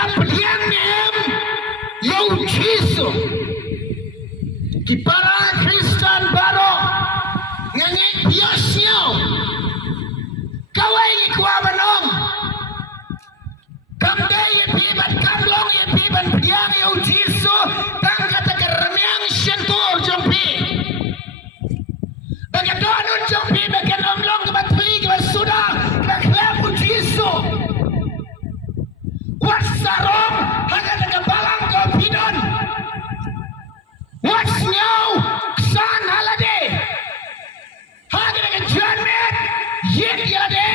bila pediang em yo Jesus ki para Kristen baru ngangit biasnya kawai ni kuah benom kamdai ye piban kamlong ye piban pediang yo Jesus tang kata keremiang sentuh jompi bagai donun jompi bagai omlong ke batuli ke basuda ke kelabu Jesus wasarong hanya dengan balang ke pidon what's new san halade hanya dengan jamet yet yade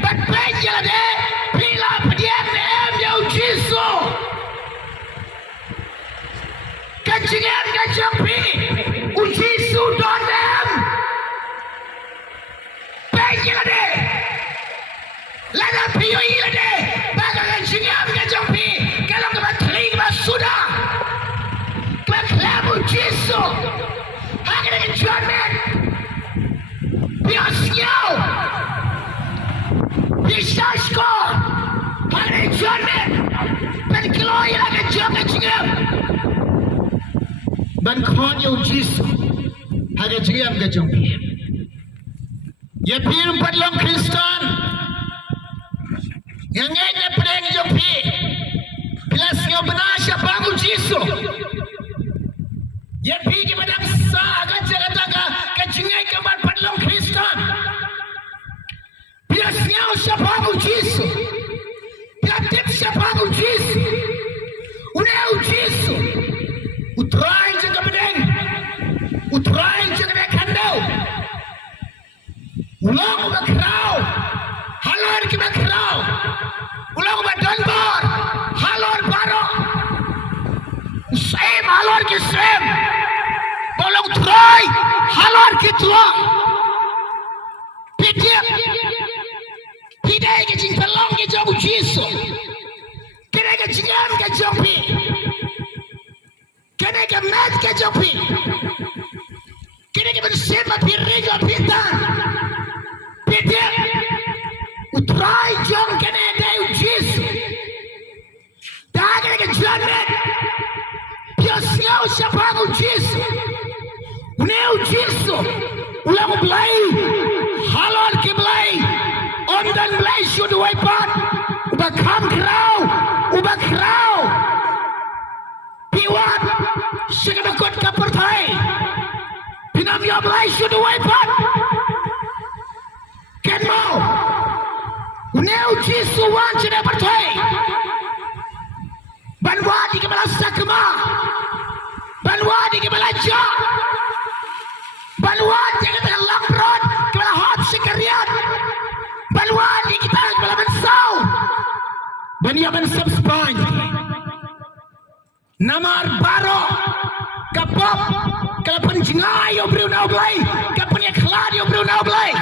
but pay yade bila pediang em yo Jesus kacingan kacampi ujisu donem pay yade lada piyo yade bagai kacingan kacampi kalau ke batli ke basuda ke kelabu Jesu hanya dengan jamet biasnya bisa skor hanya dengan jamet dan keloy lagi jamet cingam ban khon yo Jesu hanya cingam ke jampi ya pir padlong Kristen yang ngene pedeng jampi bila sio benar siapa aku Jesu ya pergi pada sah kata ke jingai ke padlong Kristen bila sio siapa aku Jesu bila tip siapa aku Jesu udah Jesu utrai jaga bedeng utrai jaga kandau ulang bakrau halor ke bakrau ulang badonbor halor baro sem halor ke sem bolong try halor ke tua pidiak pidai ke jing pelong ke jabu Jesu kena ke jingan ke jampi kena ke mat ke jampi kena ke bersema pirega pitan pidiak utrai jong kena dai Jesu dah kena ke jamet biasnya siapa aku Jesu uneu Jesu ulang belai halal ke belai ondan belai sudah wipat ubah kam kerau piwat segala kot kapertai pinam ya belai sudah wipat kan mau uneu Jesu wan sudah pertai banwadi ke belah sakma banwadi ke belah jah banwadi ke belah lambrod ke belah hot sekariat banwadi kita ke belah bensau bania bensab Spany namar baro kapop kalau penjingai yo bro now play kapnya klad yo bro now play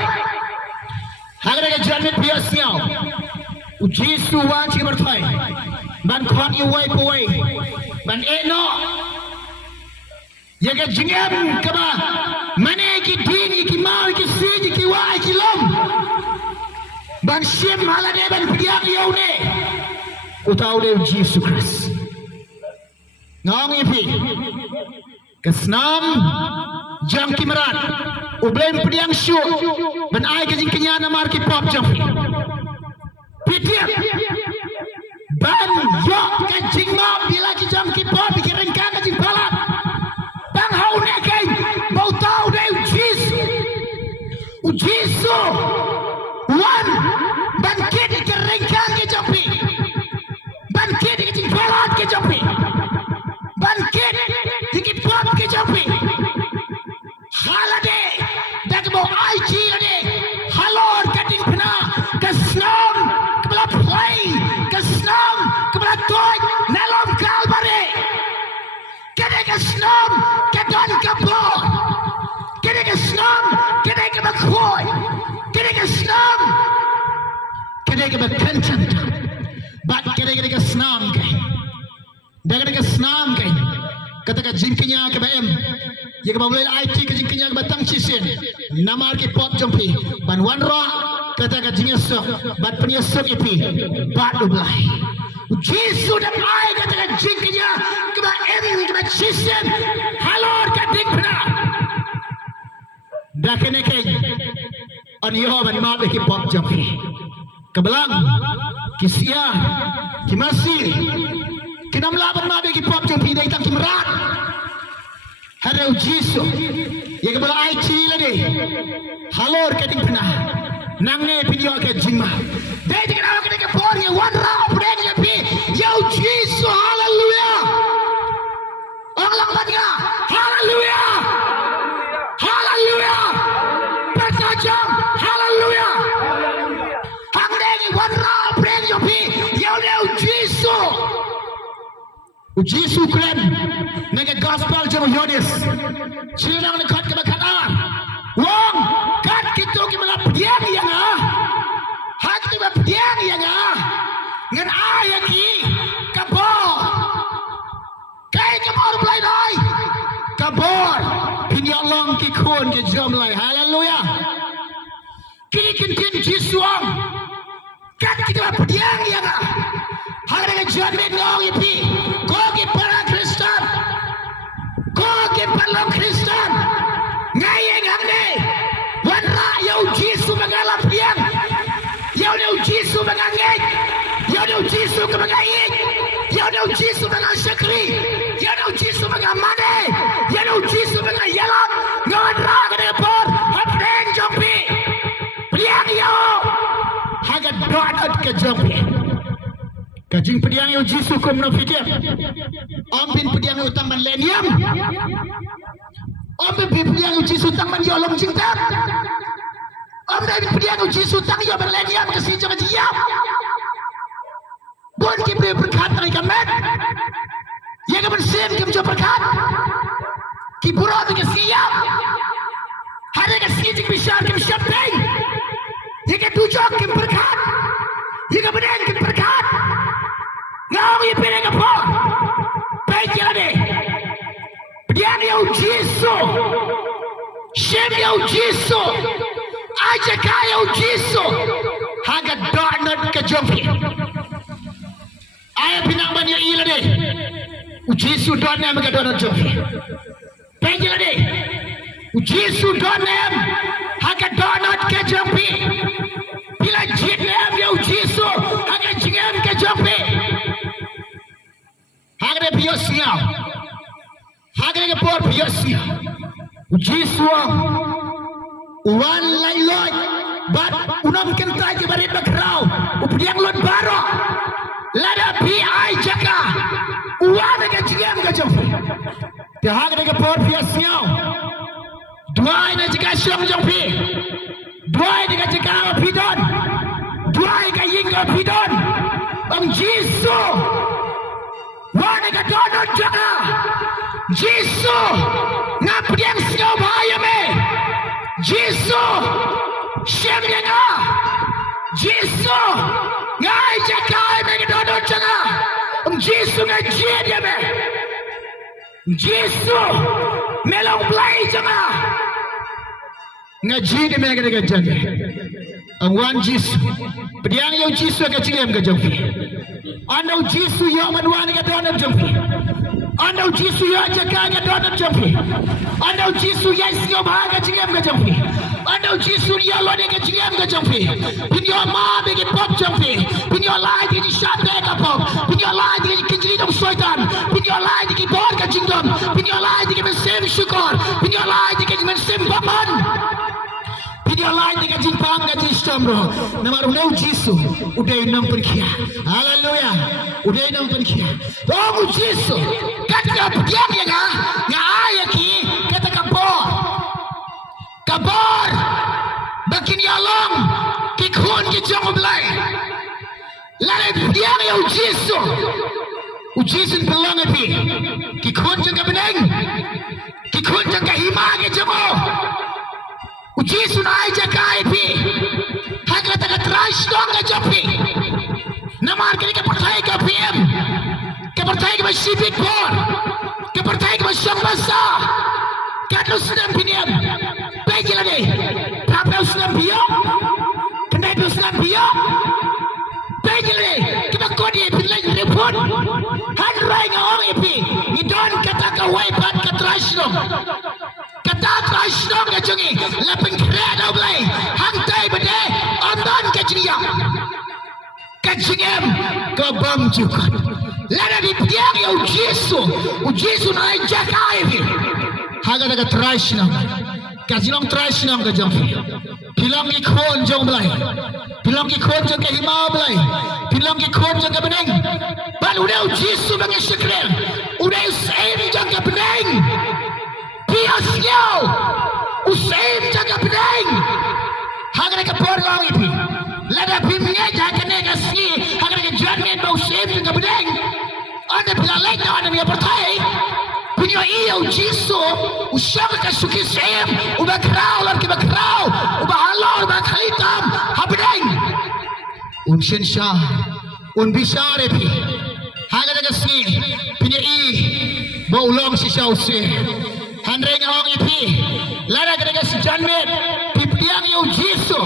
hagra ke jamet biasnya Jesu wan ke bertai ban khon you wipe away ban eno yaga jingam kaba mane ki din ki mau ki si ki wa ki lom ban sim halade ban piang yo ne utau de Jesus Christ ngong ipi kesnam jam kimeran ublem piang syu ban ai ke jingknya namar ki pop jam pidiak ban yok ke jingma bila ki jam ki pop ki rengka ke jing palat bang hau ne ke bau tau de Jesus one ban ki ke rengka ke jampi ban ki ke jing palat ke jampi ban ki ki pop ke jampi halade dak bo ai chi ade halor kating pna kasnam kebala play kasnam kebala toy nelom kalbare kede kasnam kedon kapo kede kasnam kede ke bakhoy kede kasnam kede ke content bat kede kasnam kai daga kasnam kai kata ka jingkinya ke bam ye ke babel IT ke jingkinya ke batang cisin namar ke pop jompi ban wan ro kata ka jingeso bat penyesok ipi bat ublai Yesus dan ai kata jingnya keba keba sistem halor kating pernah dah kena ke on yo man ma be hip hop jampi kebelang kisia kimasi kinam laban ma be hip hop jampi dai tak kimrat harau Yesus ya kebala ai cila deh halor kating pernah nangne video ke jingma dai dikira kena ke por ye one round break ye pi yo Yesus hallelujah orang banyak hallelujah hallelujah bertajam hallelujah hang dai one round break ye pi yo Yesus Yesus keren nega gospel jero Yohanes silang dekat ke bakana wong kat kitu ki mala piang yang hak tu ba piang yang ngan ayaki kabor kai kabor blai dai kabor pinya long ki khon ke jom lai haleluya kini kintin jisuang kat kitu ba piang yang hak dengan jamin ngong ipi ko ki para Kristen ko ki para Kristen ngayeng hande wanra yo Yesus mengalap piang yo Yesus mengangit yo Yesus mengangit yo Yesus mengasyakri yo Yesus mengamane yo Yesus mengayalam ngodra ke depor hapeng jompi piang yo hagat doat ke jompi kajing pediang yo Yesus kum no fikir ampin pediang yo taman leniam ampin pediang yo Yesus taman yo long cinta ampin pediang yo Yesus tang yo berleniam ke si jangan diam bon ki berkat dari kamet ya ke bersin ki menjadi berkat ki burot ke siap hari ke si jing bisyar ki syapeng ya ke tujok ki berkat ya ke beden ki berkat ngau ye pireng apa pejala de pediang yo Yesus shem yo Yesus aja kaya Yesus haga donat ke jompi aya pinang ban yo ila de Yesus donat ke donat jompi pejala de Yesus donat haga donat ke jompi bila jinem yo Yesus haga jinem ke jompi haga biosnya haga ke por biosnya Yesus wan lai loy bat unam kentai ke barit bakrau upiang lot baro lada pi ai jaka wan ke jingam ke jompi te haga ke por biosnya duai na jika syong jompi duai ke jika pidon duai ke yingga pidon ang Yesus wana ka donot jaka Yesus ngapdiang singau bahaya me Yesus syamnya nga Yesus ngai jaka me ka donot jaka Yesus ngajia dia me Yesus melong blai jaka ngaji dia me ka jaka ang wan Yesus pediang yo Yesus ka cingem ka jaka anda Yesus yo manwan ka donot jaka anda Yesus yo jaka ka donot jaka anda Yesus yo sio baga cingem ka jaka anda Yesus yo lo de ka cingem ka jaka pin yo ma be ke pop jaka pin yo lai di shabe ka pop pin yo lai di kinjili dom syaitan pin yo lai di bor ka jingdom pin yo lai di mesem syukur pin yo lai di mesem baman video lain dengan jimpang gaji stamro nama rumah Yesus udah enam perkia haleluya udah enam perkia oh Yesus kata pergian ya ngaya ki kata kabor bakin yalong ki khun ki jong belai lain pergian ya Yesus pelang api ki khun jang ka beneng ki khun jang ka hima ke jamo Yesus naik jakai pi, haga tak trash dong ngajapi, namar kini kepercayaan ke PM, kepercayaan ke Sibit Pon, kepercayaan ke Syambasa, kadu sedang piniam, bagi lagi, berapa sedang biok, kendai sedang biok, bagi lagi, kita kod dia pilih report. Han rai ngong ipi. Ni don kata kawai pat katrasno. Kata trasno ke jungi. Lepeng kredo blai. Hang tai bade ondan ke jia. Kajingem ke bam juga. Lada di piang ya Jesu na jakai ipi. Haga daga trasno. Kajilong trasno ke jungi. Pilang ki khon jong blai. Pilang ki khon jong ke himau blai. Pilang ki khon jong ke beneng. Ban udah Jesu bagi sekren. Udah Usain jong ke beneng. Pias nyau. Usain jong ke beneng. Haga ke porong ipi. Lada pimnya jaga nega si. Haga ke jamin bau Usain jong ke beneng. Anda bila lain anda dia pertai. Punya iya Jesu. Usyaga ke suki sem. Ubah kerau lagi berkerau. Ubah halal ubah khalitam. Habedeng. Unshen syah. Unbisar epi. Haga daga si. Punya i. Bau long si syah usi. Handreng awang epi. Lara daga si janmet. Pipiang iya Jesu.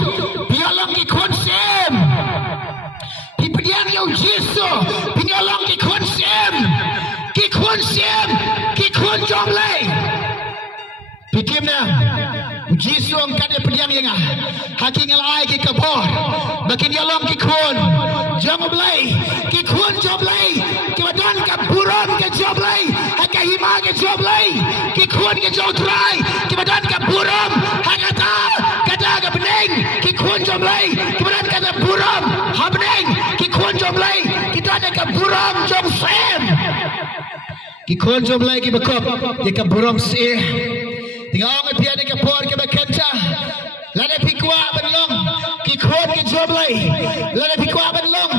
Bialang ki konsem. Pipiang iya Jesu. Bialang ki konsem. Ki konsem. Kikun jomlai, pikirnya, Jesu angkat dia pediam yang haki ngelai kikabor, bakin yalong kikun, jomlai, kikun jomlai, kemudian kaburon ke jomlai, haka hima ke jomlai, kikun ke jomlai, kemudian kaburon, haka ta, kata ke bening, kikun jomlai, kemudian kata buron, habning, kikun jomlai, kita ada kaburon jomsem. Ki kon jom lai ki bakop ye ka burom se tinggal ngai pia de ka por ke bakanta lane pikwa benlong ki kon ki jom lai lane pikwa benlong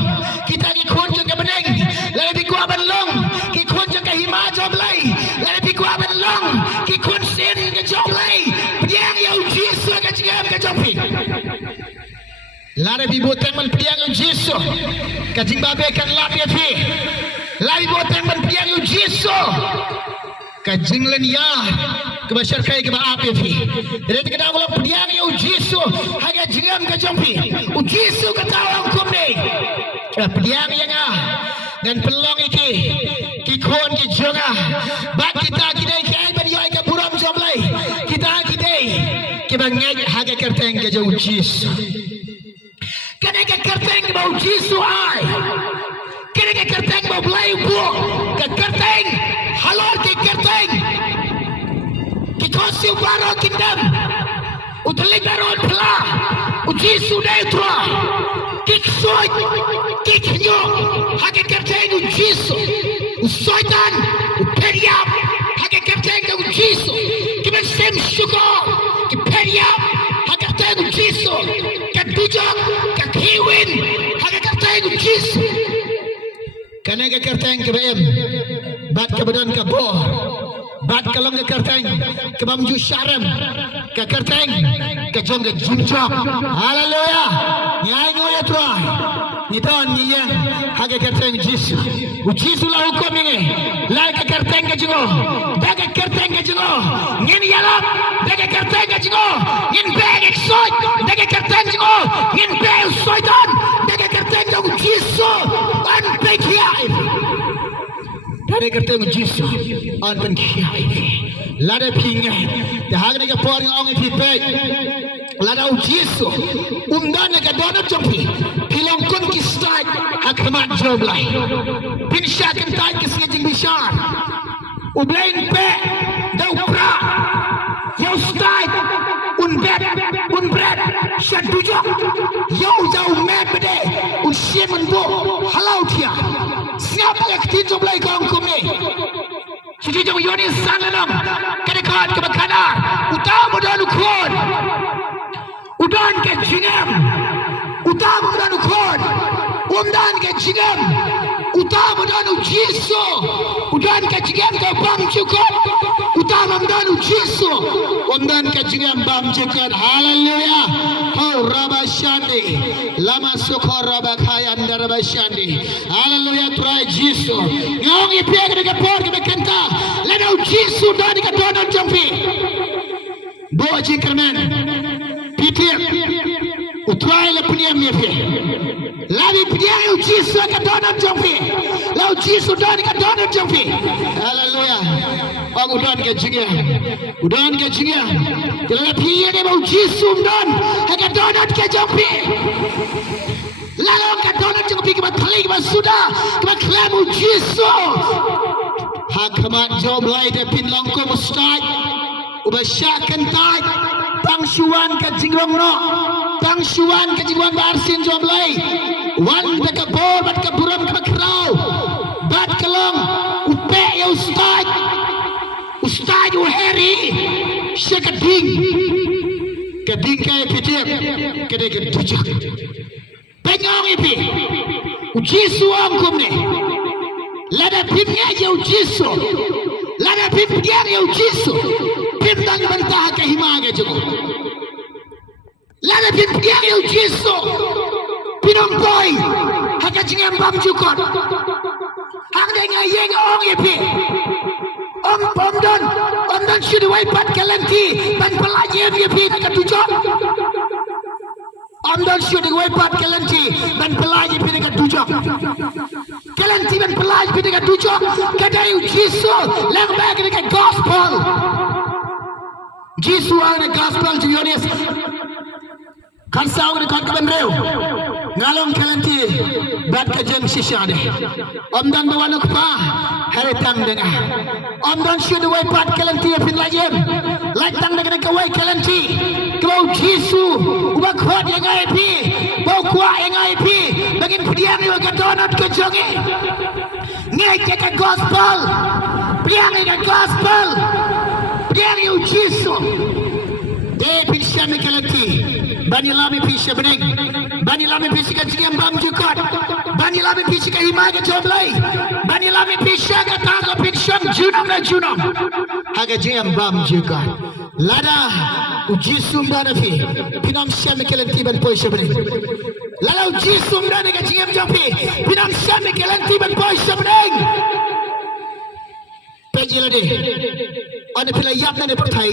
kita ki kon jom ka beneng lane pikwa benlong ki kon jom ka hima jom lai lane pikwa benlong ki kon sen ke jom lai piang yo Jesu ka jam ka jom pi lane bi boten man piang yo Jesu ka jimbabe kan la pi pi lai boten man piang yo Jesu ka jinglen ya ke bashar kai ke baap pi ret ke dalam piang yo Jesu haga jingam ka jompi u Jesu ka tawang kumne ka piang yang dan pelong iki ki kon ki jonga ba kita kidai kai ban yo ka buram jomlai kita kidai ke bangai haga kerteng ke jo Jesu kana ka kerteng ke bau Jesu ai kira ke kerteng mau belai buok ke kerteng halor ke kerteng ke kosiu baro kindam utelik daron pela uji sudai tua kik soy kik nyo hake kerteng ujisu usoitan uperiap hake kerteng ujisu kiben sem syuko ke periap hake kerteng ujisu ke tujok ke kiwin hake kerteng ujisu Karena ke kerteng ke BM, bat ke badan ke boh, bat ke long ke kerteng ke bamju syaram, ke kerteng ke jong ke junjok. Haleluya, nyai ngoya tuai, niton nyeng, hage kerteng Jesu, Jesu lah hukum ini, lai ke kerteng ke jengo, baga kerteng ke jengo, nyen yalap, baga kerteng ke jengo, nyen bag exoit, baga kerteng jengo, nyen bag soitan, baga kerteng jong Jesu, an pekiai. Dari kerteng Jesu, an pekiai. Lada pingai, dah hage ke por ngong ipi pek. Lada Jesu, undan ke donat jompi, pilang kun kistai hakmat joblai. Pinsya kentai kesengajing bishar, ublain pe, dau pra, yau stai, unbred, syad dujok, yau jauh med bede, unsien menbo, halau tia, siapa yang ketin joblai kau kumni? Suci jauh yoni sananam, kedekat kebakaran, utama mudah ukon. Udan ke jingam, utama mudah ukon. Udan ke jingam, utama mudah Jesu. Udan ke jingam ke bam cukot, utama mudah Jesu. Udan ke jingam bam cukot. Haleluya. Oh rabashandi, lama sukor rabakhayan darabashandi. Haleluya turai Jesu. Ngongi piang dengan por kita kanta. Lalu Jesu dan kita donan jampi. Boji kerman. Pitir try la punya mi pe labi punya u jisu ka donat jong pe lau jisu don ka donat jong pe haleluya ang udan ka jinga la piye ne mau jisu don ka donat ka jong pe lalu ka donat jong pe ka thali ka suda ka klamu jisu hakamat jom lai de pin longko mustai ubasyakan tai tangsuan ka jingrong no tangsuan ka jingwan barsin jom lai wan da ka bor bat ka buram ka krau bat kalong upe ya ustad u heri syakading kading kay pitip kade ka tujak penyong ipi ujisu angkum ne lada pimnya je ujisu lada pimnya je ujisu pimdang bantah ka himaga jugo lada pimnya je ujisu pinompoi haka jingam bam jukot hang de ngayeng ong ipi om don should wai pat kalanti ban pelajem ipi ka tujak om don should wai pat kalanti ban pelajem ipi ka tujak kalanti ban pelajem ipi ka tujak kadai jisu lang back ka gospel jisu ang gospel to be honest kan saw ni kan kaban rew ngalong kalanti bat ka jem sishade om dan bawan ko pa hare tang denga om dan should wai pat kalanti pin lajem like tang denga ka wai kalanti kau jisu uba khot yang ai pi bau kwa yang ai pi bagin priang yo ka donat ka jongi ngai ka gospel priang ka gospel priang yo jisu de pin shame kalanti bani lami pisha bening bani lami pisha ka jingam bam jukot bani lami pisha ka himaga joblai bani lami pisha ka taga pinsham junam haga jingam bam jukot lada ujisum dana fi pinam shame kelanti ban poisha bening lada ujisum dana ka jingam jampi pinam shame kelanti ban poisha bening pejilade ane pila yap na ne pathai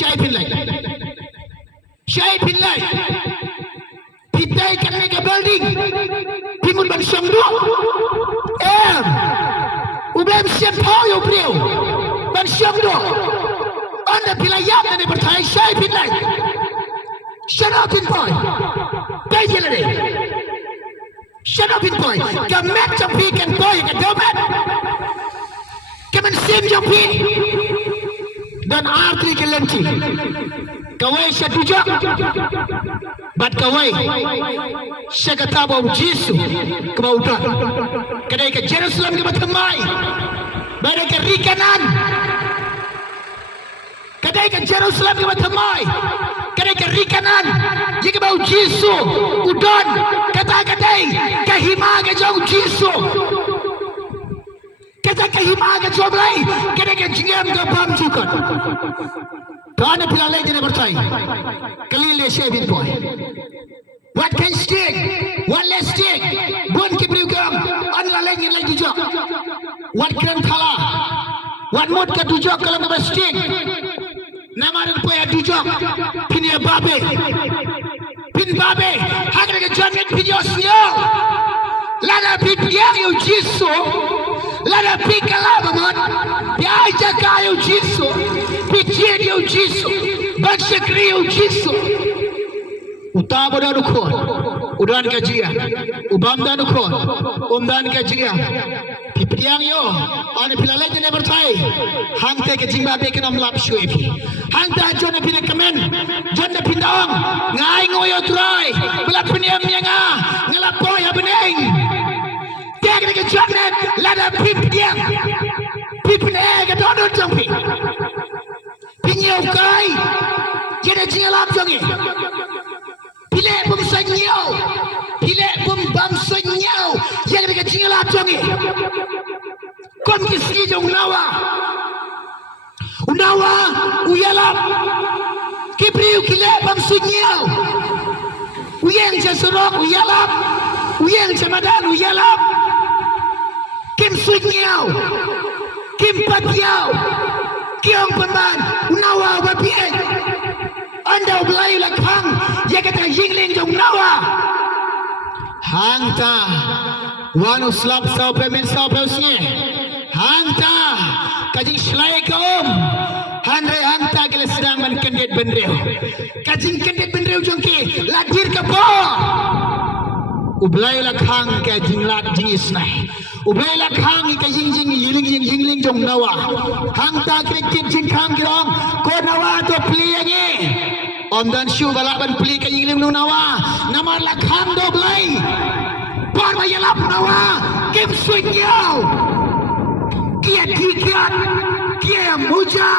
shai pilai Syai Pinlai Pitai kena ke building Timun ban syamdu Ubem siapau yo beliau ban syamdu anda pilayap dan percaya Syai Pinlai shut up in boy Pejilade shut up in boy Kamet jampi kan boy kan domet Kamen sim jampi dan arti kelenci kawai syatujak bat kawai syakataba jisu kebautan kadai ke Jerusalem ke batamai badai ke rikanan kadai ke Jerusalem ke batamai kadai ke rikanan jika bau jisu udon kata-katai kahimaga jauh jisu kata kahimaga jauh lai kadai ke jingam ke bam juga Tuan pila lagi ni bertai. Kelile shaving boy. What can stick? What less stick? Bon kibrigam. Anla lagi jok. What can kala? What mod ka dujok kalau nggak stick? Nama ada poya dujok. Pini babe. Pin babe. Hagar ke jangan video sio. Lada video yo jisu. Lada pikala bamot. Biaja kayo jisu. Pichia yo jisu. Bakshakri yo jisu. Utama dan ukon. Udan kajia. Ubam dan ukon. Umdan kajia. Pipiang yo. Ane pilalai jene bertai. Hangte ke jimba beken am lap shuepi. Hangta jona pina kamen. Jona pindaong. Ngai ngoyo try. Bila piniam nga. Ngalapoy habeneng. Tiag ke jonet. Lada pipiang. Pipne ke donut jampi. Pinyau kai. Jena jingalap jongi. Pile pun senyau. Pile pun bam senyau. Yang dekat jingalap jongi. Kon kisi jong nawa. Unawa uyalap. Kipriu kile bam senyau. Uyang jasurok uyalap. Uyang jamadan uyalap. Kim senyau. Kim patiau. Kiong peman. Unawa babieng. Anda belai lakang, ya kata yingling jong nawa. Hang ta, wanu slap sau pemen sau peusnya. Hang ta, kajing selai kaum. Handre hang ta gila sedang man kendet bendreu. Kajing kendet bendreu jongki, ladir ke po. Ublay lakhang ke jinglat jingis nai. Ublay lakhang ke jing yingling jong nawa. Hang ta krikit jingkang kirong ko nawa to pliange. Om dan shu balaban pli ke yingling nu nawa. Nama lakhang do blay. Par bayalap nawa. Kim swing yau. Kia dikiat. Kia muja.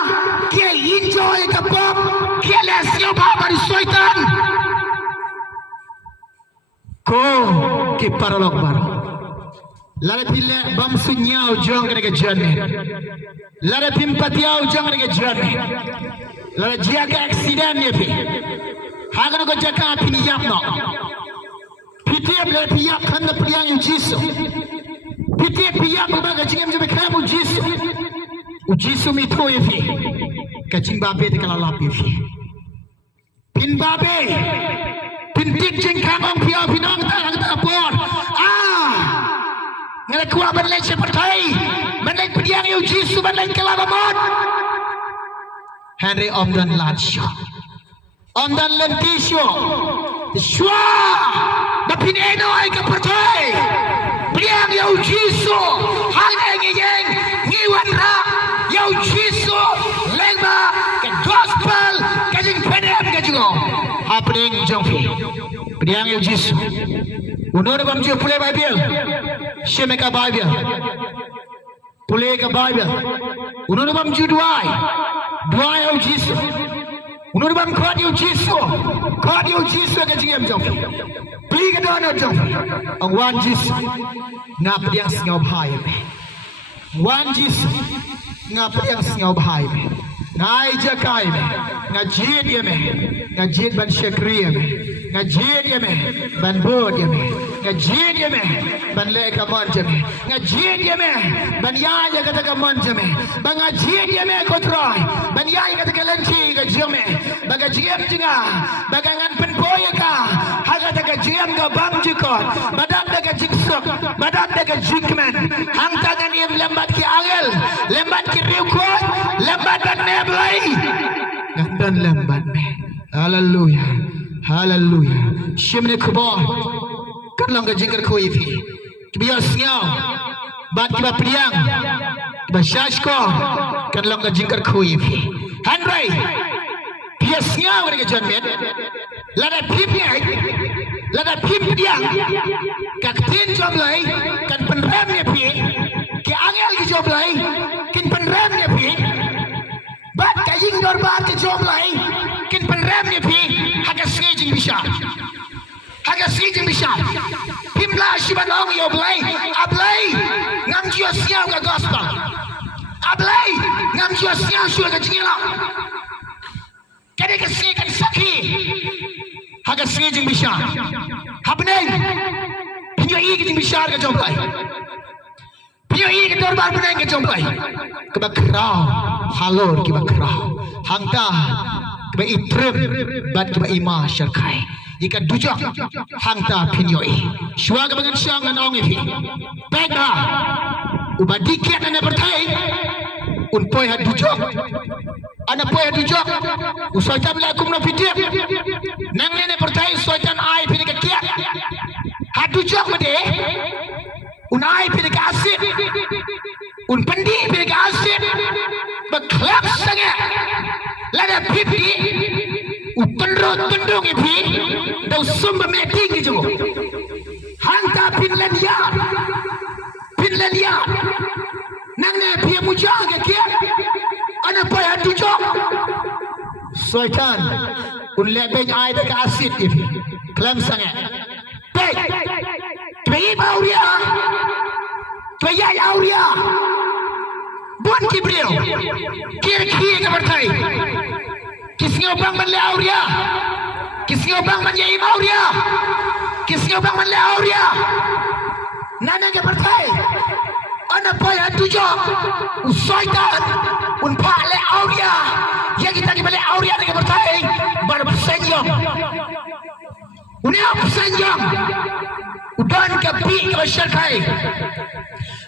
Kia enjoy ke pop. Kia lesio babar syaitan. Ko ki paralog baro lare pille bam sunyao jong ke janne lare pimpatiao jong ke janne lare jia ka accident ne phi hagan ko jaka pini yapno pitiap le piap khan na priang yu jisu pitiap piap ba ga jingem je kham u jisu mi tho ye phi ka jing ba be te kala la phi pin ba be Pintik jengkang ong piau pinang tak apor. Ngala kuah banlai seperti banlai pediang yu jisu banlai kelaba mod. Henry omdan lansyo. Omdan lentisyo. Shwa bapin eno ay kapertai. Pediang yu jisu hal ngiyeng ngiwan ra yu jisu lengba ke gospel kajing penem kajingo. Happening jongfi priang yu jisu unor bam ju pule bible sheme ka bible pule ka bible unor bam ju duai yu jisu unor bam khot yu jisu ka jingem jongfi pli ka don jongfi ang wan jisu nga priang sngau bhai be wan jisu nga priang sngau bhai be ngai jakai me ngajid ye me ngajid ban syakriya me ngajid ye me ban bod ye me ngajid ye me ban le ka mon je me ngajid ye me ban ya ya kata ka mon je me ban ngajid ye me kotroy ban ya ya kata ka lenci ka jeme baga jiem jinga baga ngan pen boye ka haga ta ka jiem ka bam jikot badan da ka jiksok badan da ka jikmen hang tangan ye lembat ki angel lembat ki riukot lembat ban ne blai dan lembat me haleluya haleluya shimne khubor kan long ka jingkar khoi phi biar siao bat ki ba priang ba shash ko kan long ka jingkar khoi phi hanrai biar siao ke janmet lada phim ai lada phim priang ka tin job lai kan penrem ne phi ki angel ki job lai kin penrem ne phi bat ka ying dorbar ke job lai kin penrem ne phi haga sejing bisa pimla shibalong yo blai ablai ngam jio siao ka gospel ablai ngam jio siao shul ka jingla kade ka se kan sakhi haga sejing bisa habne pinyo i ki bisa ka job lai pinyo i ki dorbar bunai ka job lai ka bakrao halor ki bakrao hangta ba itrem bat ba ima syarkai jika dujak hangta pinyoi swaga bangan siang nang ifi pega ubadikiat ana bertai un poi ha dujak ana poi ha dujak usaitan la kum na pidiap nang nene bertai usaitan ai pini ka kiat ha dujak made un ai pini ka asid un pandi pini ka asid baklap sange lada pipi pendrong ipi dau sumber meeting gitu hanta Finlandia nang ne pia muja ke kia ana pa ya tujo syaitan un lebe ai de asid ipi klam sange pe auria ya auria bon kibriyo kir ke bertai Kisnya bang man le auria kisnya bang man yai auria kisnya bang man le auria nana ke bertai ana pa ya tujo usaitan un pa le auria kita balik auria dengan bertai bersenjong. Unia bersenjong. Udan kapi ke syarkai.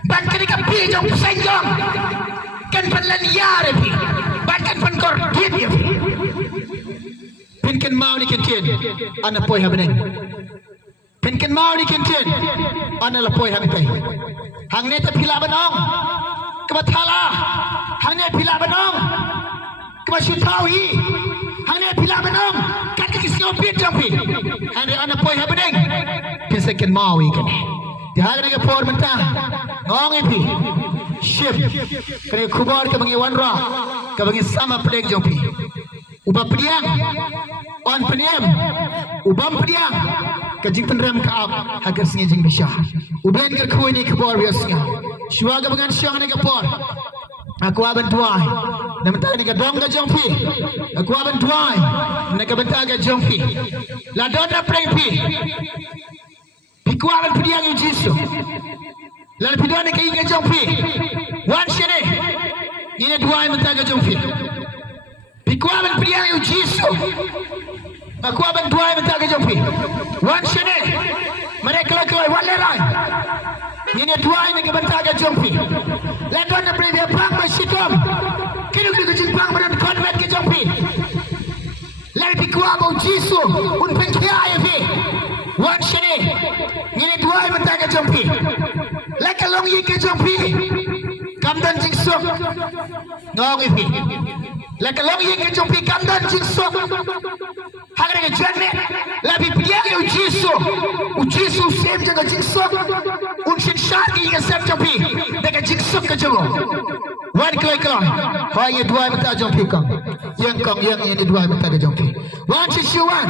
Ban kini kapi jong bersenjong. Kan penlan ya repi. Ban kan penkor dia dia. Pinkan mau ni kentien. Anak poi habneng. Pinkan mau ni kentien. Anak lapoi habneng. Hang ni terpila benong. Kebatala. Hang ni pila benong. Kebasyutawi. Hang ni pila benong. Kan kisah pin jampi. Hang ni anak poi habneng. Pinkan mau ikan. Dia ni ke por mentah. Ngong ipi. Shift. Kena kubar ke bangi wanra. Ke bangi sama pedek jampi. Ubah pediang. On peniam. Ubam pediang. Kajing tenram kaap agar singa jing bisa. Uben ke kuih ni kebor biasa. Syuaga dengan syang ni kebor. Aku aban tuai. Nama tak ni kadang ke jompi. Aku aban tuai. Nak bentar ke jompi. Ladon nak pergi. Piku aban pediang yang jisu. Lalu pediang ni ke jompi. Wan sini. Ini tuai bentar ke jompi. Piku aban pediang yang jisu. Aku aban tuai bentar ke jompi. Wan sini. Mereka keluar wan lelai. Ini tuai ni ke bentar ke jompi. Ladon nak pergi perang bersikom. Kini ke jimpang badan konvet ke jompi. Lalu piku aban jisu. Un penkiai fi. Wan sini. Ini tuai bentar ke jompi. Leka longi ke jompi. Kamdan jingsok. Ngong ifi. Leka longi ke jompi kamdan jingsok. Hang dengan jane. Labi piang yang ujisu sem jaga jingsok. Unshin syarki yang sem jompi. Dengan jingsok ke jomo. Wan kelai. Hai dua bentar jompi kong. Yang ini dua bentar ke jompi. Wan shishu wan.